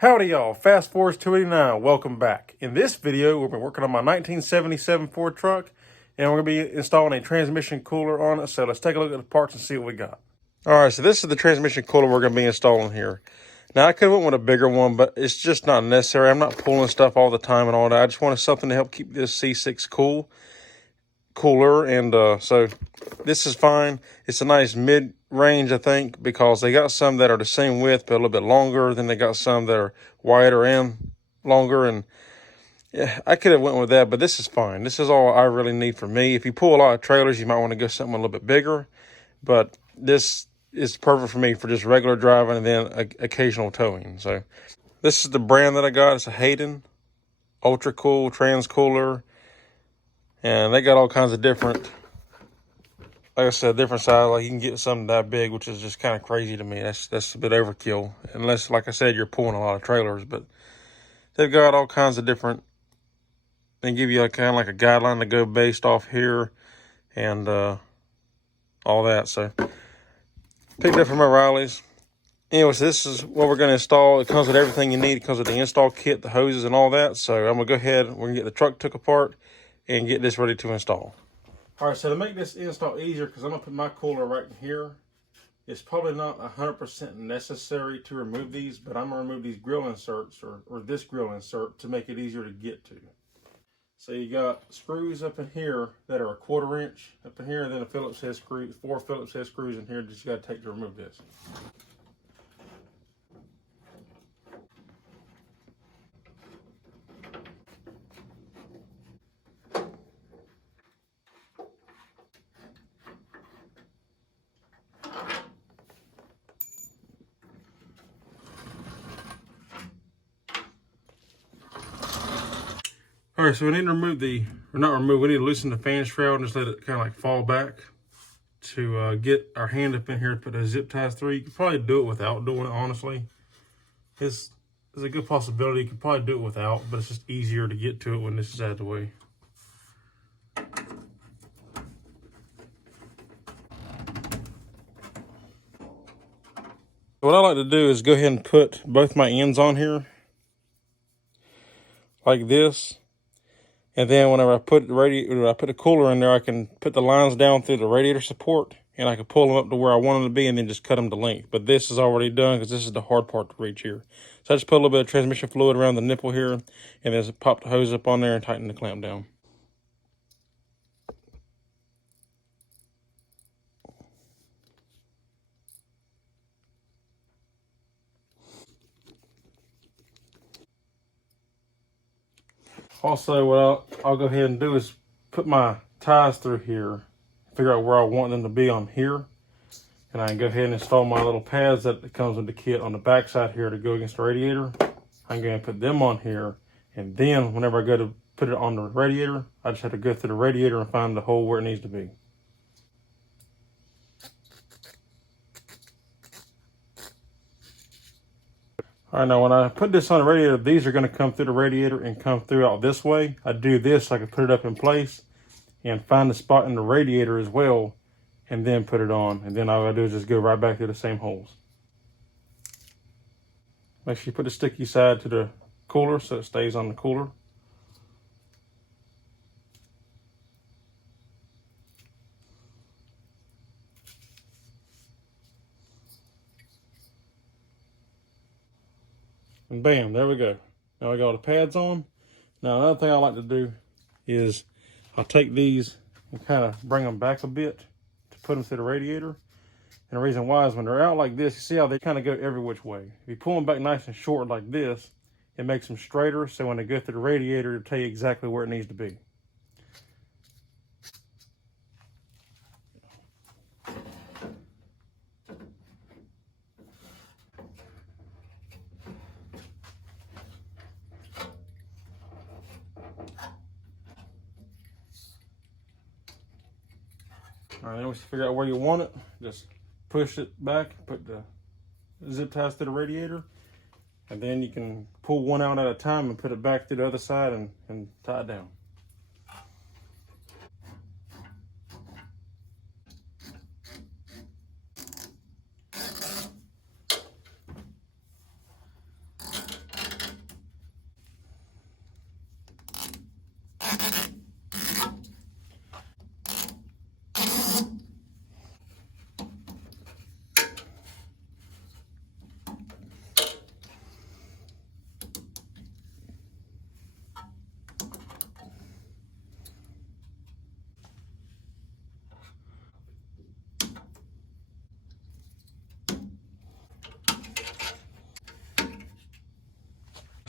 Howdy y'all, Fast Forwards 289, welcome back. In this video, we've been working on my 1977 Ford truck, and we're going to be installing a transmission cooler on it, so let's take a look at the parts and see what we got. Alright, so this is the transmission cooler we're going to be installing here. Now, I could have went with a bigger one, but it's just not necessary. I'm not pulling stuff all the time and all that. I just wanted something to help keep this C6 cooler, and so this is fine. It's a nice mid-range, I think, because they got some that are the same width but a little bit longer. Then they got some that are wider and longer, and yeah, I could have went with that, but this is fine. This is all I really need for me. If you pull a lot of trailers, you might want to go something a little bit bigger, but this is perfect for me for just regular driving and then occasional towing. So this is the brand that I got. It's a Hayden Ultra Cool Trans Cooler. And they got all kinds of different, like I said, different size. Like you can get something that big, which is just kind of crazy to me. That's a bit overkill. Unless, like I said, you're pulling a lot of trailers. But they've got all kinds of different, they give you kind of like a guideline to go based off here and all that. So picked up from O'Reilly's. Anyways, this is what we're going to install. It comes with everything you need. It comes with the install kit, the hoses, and all that. So I'm going to go ahead. We're going to get the truck took apart and get this ready to install. All right, so to make this install easier, because I'm going to put my cooler right in here, it's probably not 100% necessary to remove these, but I'm going to remove these grill inserts, or this grill insert, to make it easier to get to. So you got screws up in here that are 1/4 inch up in here, and then a Phillips head screw, 4 Phillips head screws in here that you got to take to remove this. All right, so we need to remove we need to loosen the fan shroud and just let it kind of like fall back to get our hand up in here to put the zip ties through. You could probably do it without doing it, honestly. There's a good possibility you could probably do it without, but it's just easier to get to it when this is out of the way. What I like to do is go ahead and put both my ends on here like this. And then whenever I put the cooler in there, I can put the lines down through the radiator support, and I can pull them up to where I want them to be and then just cut them to length. But this is already done because this is the hard part to reach here. So I just put a little bit of transmission fluid around the nipple here, and then pop the hose up on there and tighten the clamp down. Also, what I'll go ahead and do is put my ties through here, figure out where I want them to be on here, and I can go ahead and install my little pads that comes with the kit on the back side here to go against the radiator. I'm going to put them on here, and then whenever I go to put it on the radiator, I just have to go through the radiator and find the hole where it needs to be. All right, now when I put this on the radiator, these are going to come through the radiator and come through out this way. I do this so I can put it up in place and find the spot in the radiator as well, and then put it on. And then all I do is just go right back to the same holes. Make sure you put the sticky side to the cooler so it stays on the cooler. And bam, there we go. Now I got the pads on. Now another thing I like to do is I'll take these and kind of bring them back a bit to put them through the radiator. And the reason why is when they're out like this, you see how they kind of go every which way. If you pull them back nice and short like this, it makes them straighter. So when they go through the radiator, it'll tell you exactly where it needs to be. All right, then once you figure out where you want it, just push it back, put the zip ties to the radiator, and then you can pull one out at a time and put it back to the other side and tie it down.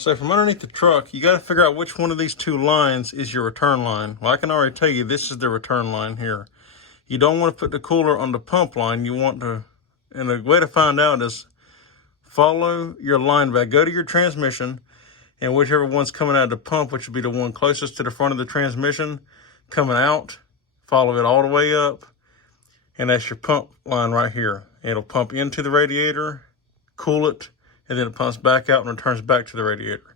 So from underneath the truck, you got to figure out which one of these two lines is your return line. Well, I can already tell you this is the return line here. You don't want to put the cooler on the pump line. You want to, and the way to find out is follow your line back. Go to your transmission, and whichever one's coming out of the pump, which would be the one closest to the front of the transmission, coming out, follow it all the way up, and that's your pump line right here. It'll pump into the radiator, cool it, and then it pumps back out and returns back to the radiator.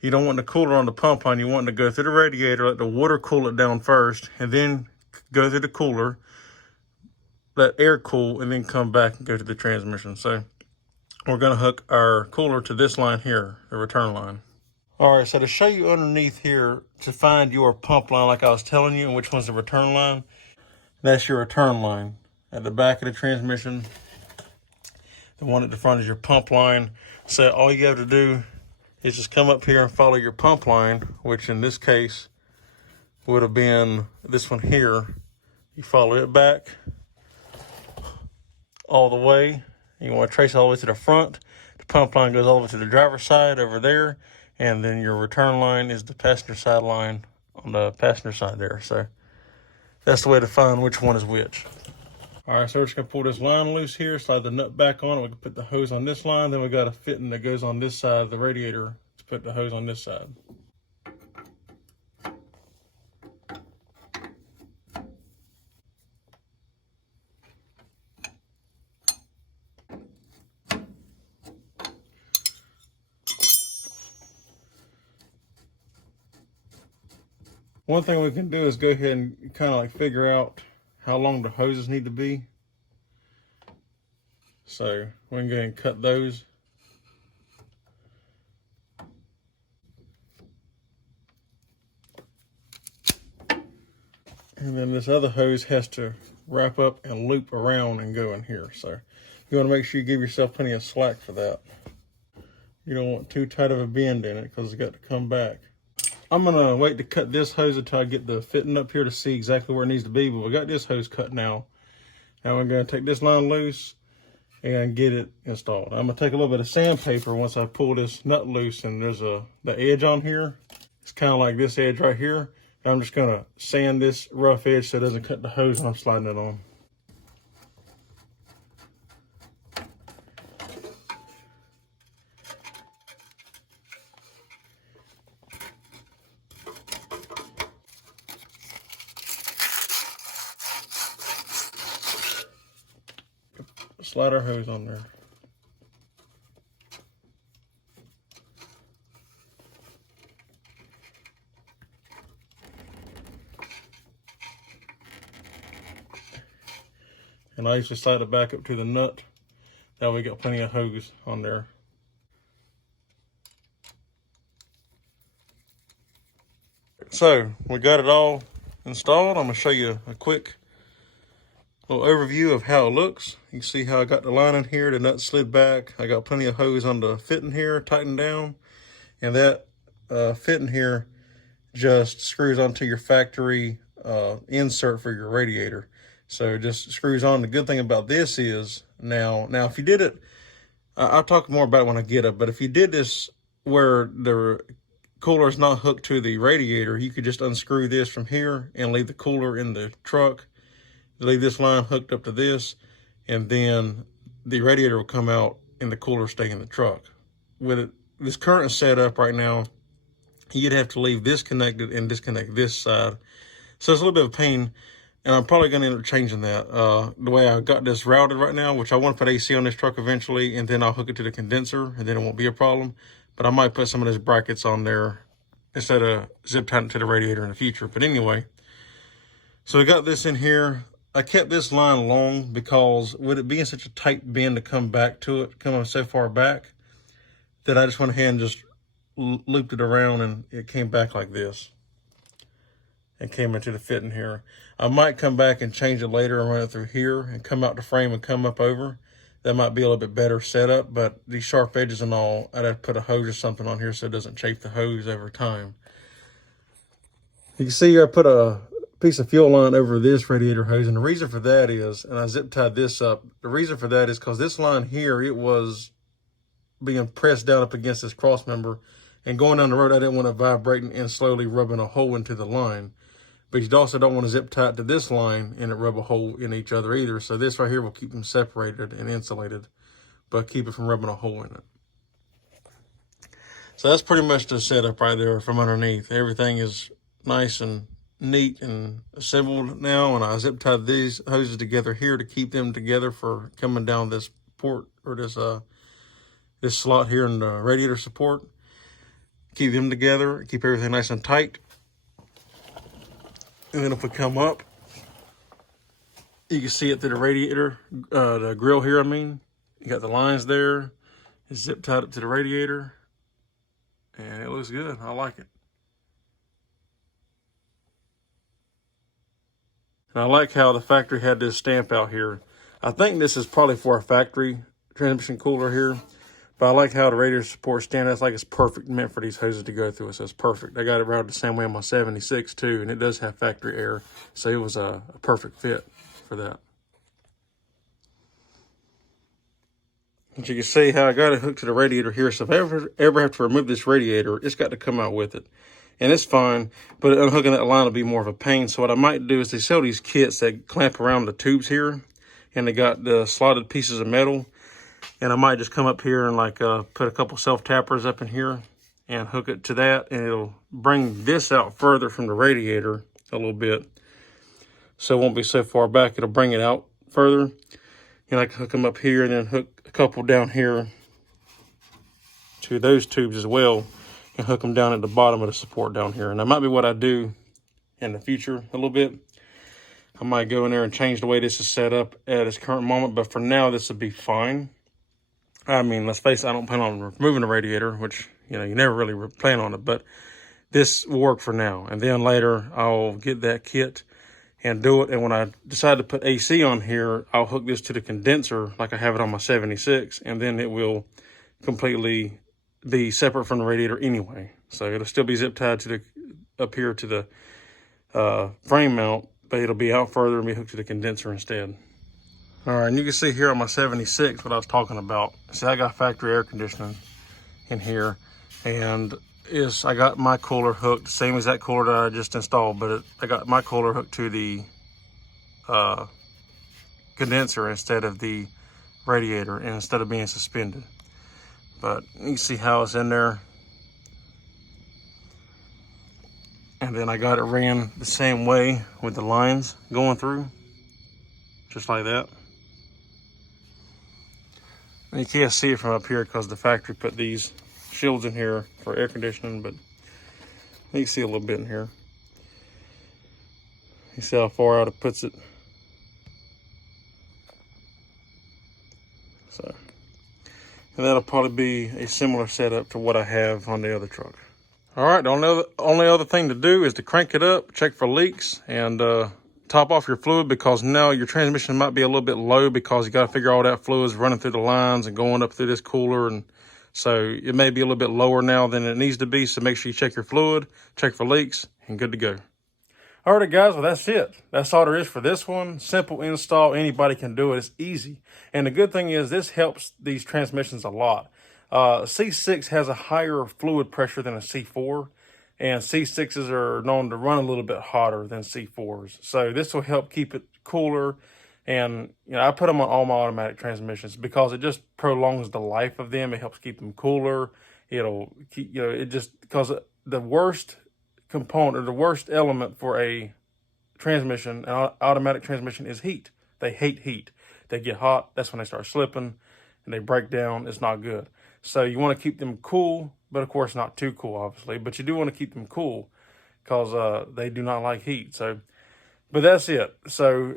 You don't want the cooler on the pump line. You want to go through the radiator, let the water cool it down first, and then go through the cooler, let air cool, and then come back and go to the transmission. So we're going to hook our cooler to this line here, the return line. All right, so to show you underneath here, to find your pump line like I was telling you, and which one's the return line, that's your return line. At the back of the transmission, the one at the front is your pump line. So all you have to do is just come up here and follow your pump line, which in this case would have been this one here. You follow it back all the way. You want to trace all the way to the front. The pump line goes all the way to the driver's side over there, and then your return line is the passenger side line on the passenger side there. So that's the way to find which one is which. All right, so we're just gonna pull this line loose here, slide the nut back on it. We can put the hose on this line. Then we got a fitting that goes on this side of the radiator to put the hose on this side. One thing we can do is go ahead and kind of like figure out how long the hoses need to be. So we can go ahead and cut those. And then this other hose has to wrap up and loop around and go in here. So you want to make sure you give yourself plenty of slack for that. You don't want too tight of a bend in it because it's got to come back. I'm gonna wait to cut this hose until I get the fitting up here to see exactly where it needs to be, but we got this hose cut now. Now we're gonna take this line loose and get it installed. I'm gonna take a little bit of sandpaper once I pull this nut loose, and there's the edge on here. It's kind of like this edge right here. I'm just gonna sand this rough edge so it doesn't cut the hose when I'm sliding it on. Slide our hose on there. And I usually slide it back up to the nut. That way we got plenty of hose on there. So we got it all installed. I'm gonna show you a quick little overview of how it looks. You can see how I got the line in here, the nut slid back. I got plenty of hose on the fitting here, tightened down. And that fitting here just screws onto your factory insert for your radiator. So it just screws on. The good thing about this is, now if you did it, I'll talk more about it when I get it, but if you did this where the cooler is not hooked to the radiator, you could just unscrew this from here and leave the cooler in the truck. Leave this line hooked up to this, and then the radiator will come out and the cooler stay in the truck. With this current setup right now, you'd have to leave this connected and disconnect this side. So it's a little bit of a pain, and I'm probably gonna end up changing that. The way I got this routed right now, which I want to put AC on this truck eventually, and then I'll hook it to the condenser, and then it won't be a problem. But I might put some of those brackets on there instead of zip tying it to the radiator in the future. But anyway, so we got this in here. I kept this line long because with it being such a tight bend to come back to it, coming so far back, that I just went ahead and just looped it around, and it came back like this. It came into the fitting here. I might come back and change it later and run it through here and come out the frame and come up over. That might be a little bit better setup, but these sharp edges and all, I'd have to put a hose or something on here so it doesn't chafe the hose over time. You can see I put a piece of fuel line over this radiator hose, and the reason for that is, and I zip tied this up, the reason for that is because this line here, it was being pressed down up against this cross member, And going down the road, I didn't want it vibrating and slowly rubbing a hole into the line. But you also don't want to zip tie it to this line and it rub a hole in each other either. So this right here will keep them separated and insulated, but keep it from rubbing a hole in it. So that's pretty much the setup right there from underneath. Everything is nice and neat and assembled now. And I zip tied these hoses together here to keep them together for coming down this port, or this slot here in the radiator support. Keep them together, keep everything nice and tight. And then if we come up, you can see it through the radiator, the grill here, I mean. You got the lines there. It's zip tied up to the radiator. And it looks good. I like it. And I like how the factory had this stamp out here. I think this is probably for a factory transmission cooler here. But I like how the radiator support stand. That's like it's perfect, meant for these hoses to go through it. So it's perfect. I got it routed the same way on my 76 too. And it does have factory air. So it was a perfect fit for that. But you can see how I got it hooked to the radiator here. So if I ever have to remove this radiator, it's got to come out with it. And it's fine, but unhooking that line will be more of a pain. So what I might do is they sell these kits that clamp around the tubes here, and they got the slotted pieces of metal. And I might just come up here and like put a couple self-tappers up in here and hook it to that, and it'll bring this out further from the radiator a little bit. So it won't be so far back, it'll bring it out further. And I can hook them up here and then hook a couple down here to those tubes as well, and hook them down at the bottom of the support down here. And that might be what I do in the future a little bit. I might go in there and change the way this is set up at its current moment, but for now this would be fine. I mean, let's face it, I don't plan on removing the radiator, which, you know, you never really plan on it, but this will work for now. And then later I'll get that kit and do it. And when I decide to put AC on here, I'll hook this to the condenser like I have it on my 76, and then it will completely be separate from the radiator anyway. So it'll still be zip tied to the up here to the frame mount, but it'll be out further and be hooked to the condenser instead. All right, and you can see here on my 76 what I was talking about. See, I got factory air conditioning in here, and I got my cooler hooked, same as that cooler that I just installed, but I got my cooler hooked to the condenser instead of the radiator, and instead of being suspended. But you can see how it's in there. And then I got it ran the same way with the lines going through, just like that. And you can't see it from up here because the factory put these shields in here for air conditioning, but you can see a little bit in here. You see how far out it puts it. So, and that'll probably be a similar setup to what I have on the other truck. All right, the only other thing to do is to crank it up, check for leaks, and top off your fluid, because now your transmission might be a little bit low because you got to figure all that fluid is running through the lines and going up through this cooler, and so it may be a little bit lower now than it needs to be. So make sure you check your fluid, check for leaks, and good to go. All right, guys, well, that's it. That's all there is for this one. Simple install. Anybody can do it. It's easy. And the good thing is this helps these transmissions a lot. C6 has a higher fluid pressure than a C4, and C6s are known to run a little bit hotter than C4s. So this will help keep it cooler. And, you know, I put them on all my automatic transmissions because it just prolongs the life of them. It helps keep them cooler. It'll keep, you know, it just, because the worst component or the worst element for a transmission, an automatic transmission, is heat. They hate heat. They get hot. That's when they start slipping and they break down. It's not good. So you want to keep them cool, but of course not too cool, obviously. But you do want to keep them cool because they do not like heat. So, but that's it. So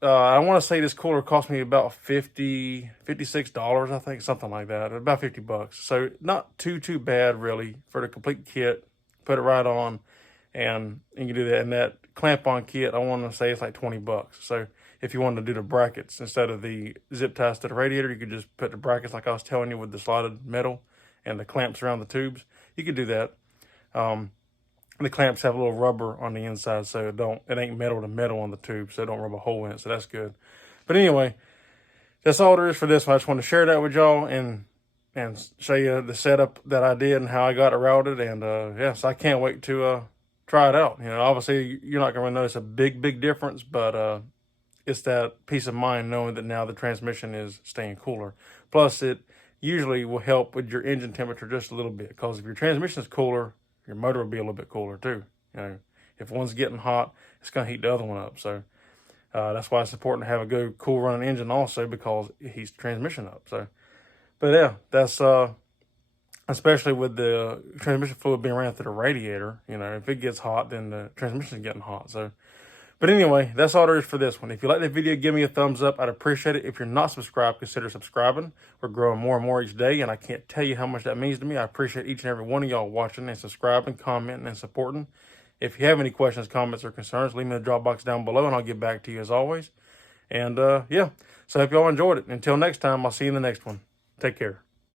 I want to say this cooler cost me about $56, I think, something like that, about 50 bucks. So not too bad really for the complete kit. Put it right on, and you can do that. And that clamp-on kit, I want to say it's like 20 bucks. So if you wanted to do the brackets instead of the zip ties to the radiator, you could just put the brackets like I was telling you with the slotted metal and the clamps around the tubes. You could do that. The clamps have a little rubber on the inside, so it ain't metal to metal on the tube, so it don't rub a hole in it, so that's good. But anyway, that's all there is for this one. I just want to share that with y'all, and and show you the setup that I did and how I got it routed. And yes, I can't wait to try it out. Obviously you're not going to notice a big difference, but it's that peace of mind knowing that now the transmission is staying cooler. Plus, it usually will help with your engine temperature just a little bit, because if your transmission is cooler, your motor will be a little bit cooler too. If one's getting hot, it's going to heat the other one up. So that's why it's important to have a good cool running engine also, because it heats the transmission up. So, but yeah, that's especially with the transmission fluid being ran through the radiator. If it gets hot, then the transmission is getting hot. So. But anyway, that's all there is for this one. If you like the video, give me a thumbs up. I'd appreciate it. If you're not subscribed, consider subscribing. We're growing more and more each day, and I can't tell you how much that means to me. I appreciate each and every one of y'all watching and subscribing, commenting, and supporting. If you have any questions, comments, or concerns, leave me in the drop box down below, and I'll get back to you as always. And yeah, so I hope y'all enjoyed it. Until next time, I'll see you in the next one. Take care.